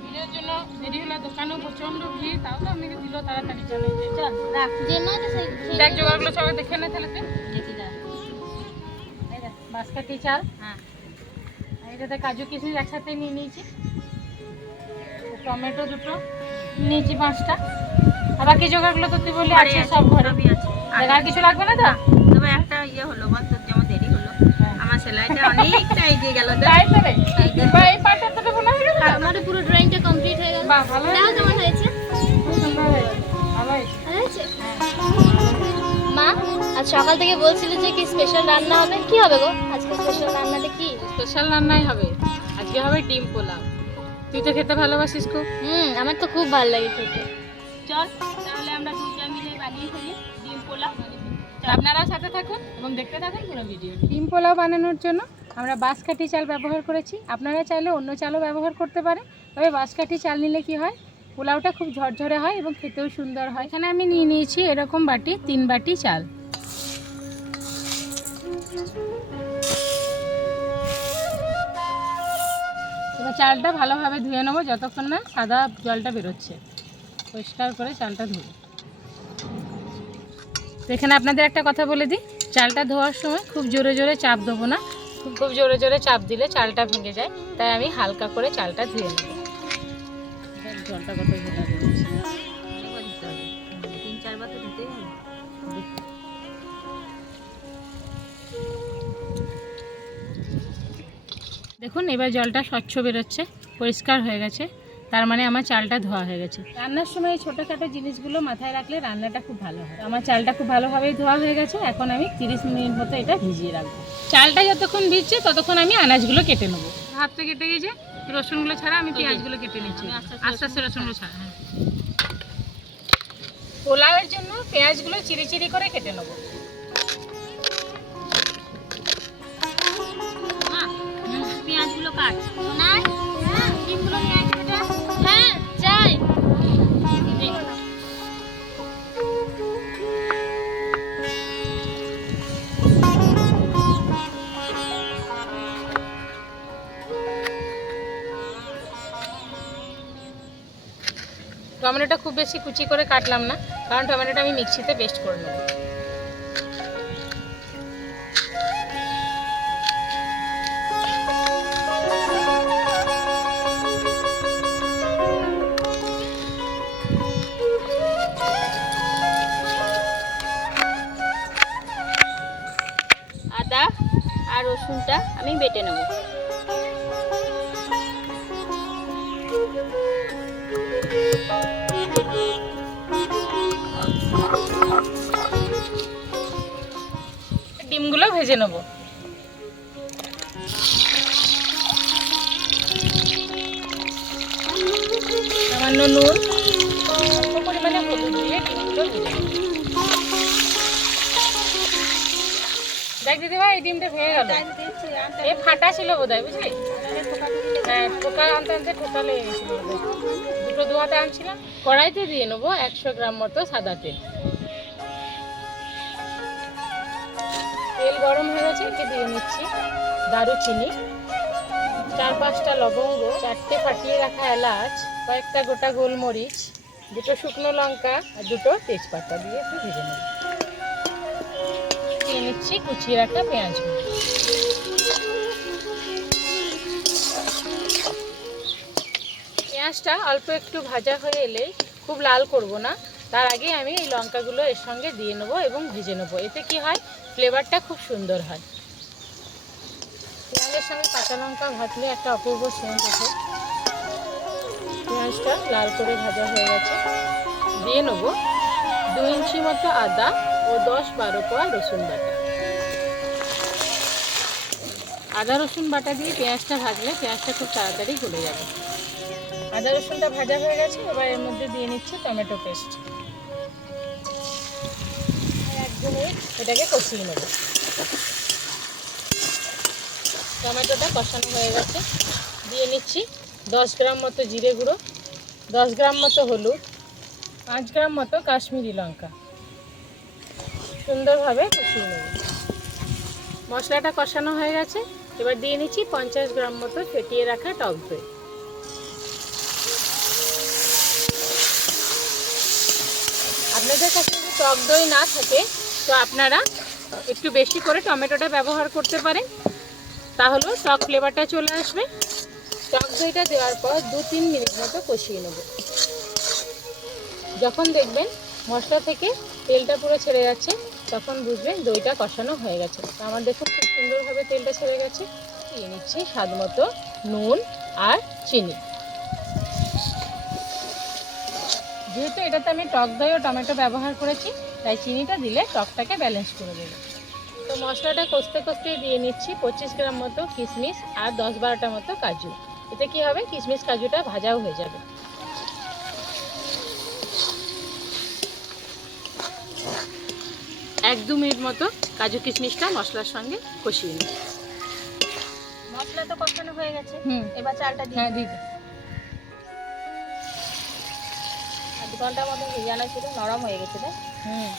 পুজোর জন্য দেরি হলো দোকানেও ভিড় তাও তো আমাকে দিল তাড়াতাড়ি দেখ জোগাড়গুলো সবাই দেখে না তাহলে চাল। হ্যাঁ। এইটাতে কাজু কিশমিশ একসাথে নিয়ে নিয়েছি। টমেটো দুটো নিয়েছি পাঁচটা। আর বাকি জোগাড়গুলো তো তুই বলি আছে সব ঘরে। আর কিছু লাগবে না তো? তবে একটা ইয়ে হলো বল তোর যেমন দেরি হলো? আমার সেলাইটা অনেকটা এগিয়ে গেল তাই তো রে? ভালো হয়েছে? মা আজ সকাল থেকে বলছিলে যে কি স্পেশাল রান্না হবে? কি হবে গো? আজকে স্পেশাল রান্নাটা কি স্পেশাল রান্নাই হবে। আজকে হবে ডিম পোলাও। তুই তো খেতে ভালোবাসিস খুব। হুম আমার তো খুব ভালো লাগে খেতে। চল তাহলে আমরা দুজন মিলে বানিয়ে ফেলি ডিম পোলাও। আপনারা সাথে থাকুন এবং দেখতে থাকুন পুরো ভিডিও ডিম পোলাও বানানোর জন্য আমরা বাঁশকাঠি চাল ব্যবহার করেছি। আপনারা চাইলে অন্য চালও ব্যবহার করতে পারেন। তবে বাঁশকাঠি চাল নিলে কি হয়? পোলাওটা খুব ঝরঝরে হয় এবং খেতেও সুন্দর হয়। এখানে আমি নিয়ে নিয়েছি এরকম বাটি, তিন বাটি চাল। এবার চালটা ভালোভাবে ধুয়ে নেব, যতক্ষণ না সাদা জলটা বেরোচ্ছে। পরিষ্কার করে চালটা তো এখানে আপনাদের একটা কথা বলে দিই, চালটা ধোয়ার সময় খুব জোরে জোরে চাপ দেবো না। খুব জোরে জোরে চাপ দিলে চালটা ভেঙে যায় তাই আমি হালকা করে চালটা ধুয়ে নেব। জলটা কত ঘোলা তিন চারবার তো দিতেই হবে। দেখুন এবার জলটা স্বচ্ছ বেরোচ্ছে পরিষ্কার হয়ে গেছে। তার মানে আমার চালটা ধোয়া হয়ে গেছে। রান্নার সময় এই ছোটোখাটো জিনিসগুলো মাথায় রাখলে রান্নাটা খুব ভালো হয়। আমার চালটা খুব ভালোভাবেই ধোয়া হয়ে গেছে এখন আমি তিরিশ মিনিট মতো এটা ভিজিয়ে রাখব। চালটা যতক্ষণ ভিজছে ততক্ষণ আমি আনাজগুলো কেটে নেব। হাতটা কেটে গিয়েছে রসুনগুলো ছাড়া আমি পেঁয়াজগুলো কেটে নিচ্ছি। আস্তে আস্তে রসুনগুলো ছাড়া হ্যাঁ। পোলাওয়ের জন্য পেঁয়াজগুলো চিরি চিরি করে কেটে নেব। পেঁয়াজগুলো কাট। নাই? ডিমগুলো নিয়ে খুব বেশি কুচি করে কাটলাম না, কারণ টমেটোটা আমি মিক্সিতে পেস্ট করে নেব। আদা আর রসুনটা আমি বেটে নেব। ডিমগুলো ভেজে নেব। সামান্য নুন। পরিমাণে দেখ দিদি ভাই এই ডিমটা ভেঙে গেল। এ ফাটা ছিল বোধ হয় বুঝলি? হ্যাঁ ঠোকা আনতে আনতে ঠোকা লেগে গেছিল দুটো দুয়াতে আনছিলাম। কড়াইতে দিয়ে নেব একশো গ্রাম মতো সাদা তেল। তেল গরম হয়ে গেছে একে দিয়ে নিচ্ছি। দারুচিনি। চার পাঁচটা লবঙ্গ, চারটে ফাটিয়ে রাখা এলাচ, কয়েকটা গোটা গোলমরিচ, দুটো শুকনো লঙ্কা আর দুটো তেজপাতা দিয়ে একটু ভেজে নেব। দিয়ে নিচ্ছি কুচিয়ে রাখা পেঁয়াজগুলো। পেঁয়াজটা অল্প একটু ভাজা হয়ে এলেই খুব লাল করব না। তার আগে আমি এই লঙ্কাগুলো এর সঙ্গে দিয়ে নেব এবং ভেজে নেব। এতে কি হয়? ফ্লেভারটা খুব সুন্দর হয়। পেঁয়াজের সঙ্গে কাঁচা লঙ্কা ভাজলে একটা অপূর্ব সেন্ট আছে পেঁয়াজটা লাল করে ভাজা হয়ে গেছে। দিয়ে নেব দু ইঞ্চি মতো আদা ও দশ বারো কোয়া রসুন বাটা। আদা রসুন বাটা দিয়ে পেঁয়াজটা ভাজলে পেঁয়াজটা খুব তাড়াতাড়ি গলে যাবে। আদা রসুনটা ভাজা হয়ে গেছে, এবার এর মধ্যে দিয়ে নিচ্ছে টমেটো পেস্ট। এটাকে কষিয়ে নেব। টমেটোটা কষানো হয়ে গেছে। দিয়ে নিচ্ছি দশ গ্রাম মতো জিরে গুঁড়ো, দশ গ্রাম মতো হলুদ, পাঁচ গ্রাম মতো কাশ্মীরি লঙ্কা। সুন্দরভাবে কষিয়ে নেব। মশলাটা কষানো হয়ে গেছে। এবার দিয়ে নিচ্ছি পঞ্চাশ গ্রাম মতো ফেটিয়ে রাখা টক দই। আপনাদের কাছে যদি টক দই না থাকে তো আপনারা একটু বেশি করে টমেটোটা ব্যবহার করতে পারেন। তাহলেও টক ফ্লেভারটা চলে আসবে। টক দইটা দেওয়ার পর দু তিন মিনিট মতো কষিয়ে নেব। যখন দেখবেন মশলা থেকে তেলটা পুরো ছেড়ে যাচ্ছে, তখন বুঝবেন দইটা কষানো হয়ে গেছে। তো আমার দেখুন খুব সুন্দরভাবে তেলটা ছেড়ে গেছে। দিয়ে নিচ্ছি স্বাদ মতো নুন আর চিনি। যেহেতু এটাতে আমি টক দই ও টমেটো ব্যবহার করেছি তাই চিনিটা দিলে টকটাকে ব্যালেন্স করে দেবে। তো মশলাটা কষতে কষতে দিয়ে নিচ্ছি পঁচিশ গ্রাম মতো কিশমিশ আর দশ বারোটা মতো কাজু। এতে কি হবে? কিশমিশ কাজুটা ভাজাও হয়ে যাবে। এক দু মিনিট মতো কাজু কিশমিশটা মশলার সঙ্গে কষিয়ে নিই মশলা তো কষানো হয়ে গেছে। এবার চালটা দিয়ে হ্যাঁ ঘণ্টার মতো ভিজানো ছিল নরম হয়ে গেছে হুম।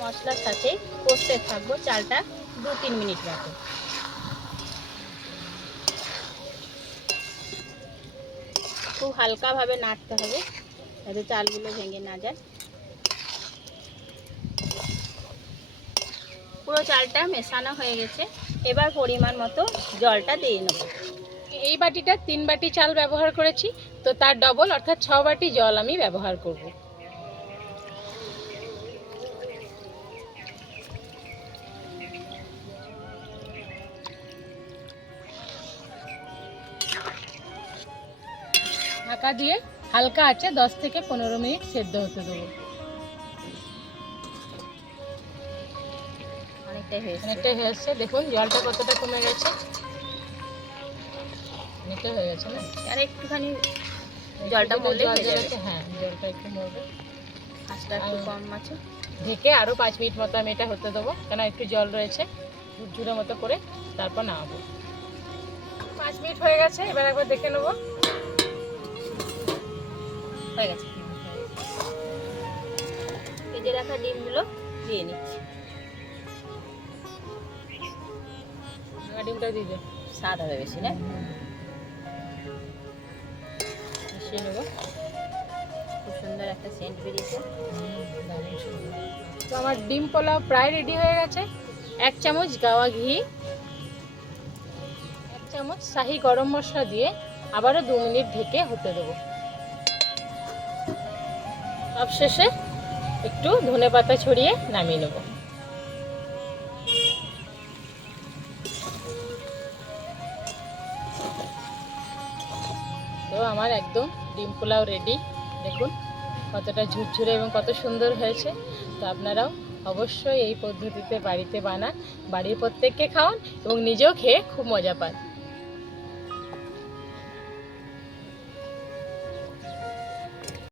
মশলার সাথে কষতে থাকব চালটা দু তিন মিনিট মতো। খুব হালকাভাবে নাড়তে হবে যাতে চালগুলো ভেঙে না যায়। পুরো চালটা মেশানো হয়ে গেছে এবার পরিমাণ মতো জলটা দিয়ে নেব। এই বাটিটা তিন বাটি চাল ব্যবহার করেছি তো তার ডবল অর্থাৎ ছ বাটি জল আমি ব্যবহার করব। ঢাকা দিয়ে হালকা আছে দশ থেকে পনেরো মিনিট সেদ্ধ হতে দেবো। অনেকটাই হয়েছে। হয়ে এসছে দেখুন জলটা কতটা কমে গেছে। অনেকটা হয়ে গেছে না? আর একটুখানি জলটা জল হয়ে যাবে। হ্যাঁ জলটা একটু মরবে আঁচটা একটু কম আছে। ঢেকে আরও পাঁচ মিনিট মতো আমি এটা হতে দেবো কেন একটু জল রয়েছে ঝুরঝুরে মতো করে তারপর নামাবো। পাঁচ মিনিট হয়ে গেছে এবার একবার দেখে নেব। হয়ে গেছে। ভেজে রাখা ডিমগুলো দিয়ে নিচ্ছি ডিমটা দিয়ে স্বাদ হবে বেশি না? খুব সুন্দর একটা সেন্ট বেরিয়েছে। তো আমার ডিম পোলাও প্রায় রেডি হয়ে গেছে। এক চামচ গাওয়া ঘি, এক চামচ শাহি গরম মশলা দিয়ে আবারও দু মিনিট ঢেকে হতে দেবো। সবশেষে একটু ধনে পাতা ছড়িয়ে নামিয়ে নেব। তো আমার একদম ডিম পোলাও রেডি দেখুন, কতটা ঝুরঝুরে এবং কত সুন্দর হয়েছে। তো আপনারাও অবশ্যই এই পদ্ধতিতে বাড়িতে বানান। বাড়ির প্রত্যেককে খাওয়ান এবং নিজেও খেয়ে খুব মজা পান।